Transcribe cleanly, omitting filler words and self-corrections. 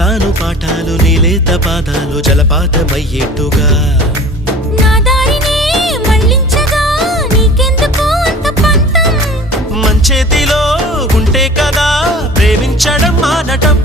చెబుతాను పాఠాలు నీలేత పాదాలు జలపాతమయ్యేట్టుగా నా దారినే మళ్ళించగా నీకెందుకు అంత పంతం మంచేతిలో ఉంటే కదా ప్రేమించడం మానటం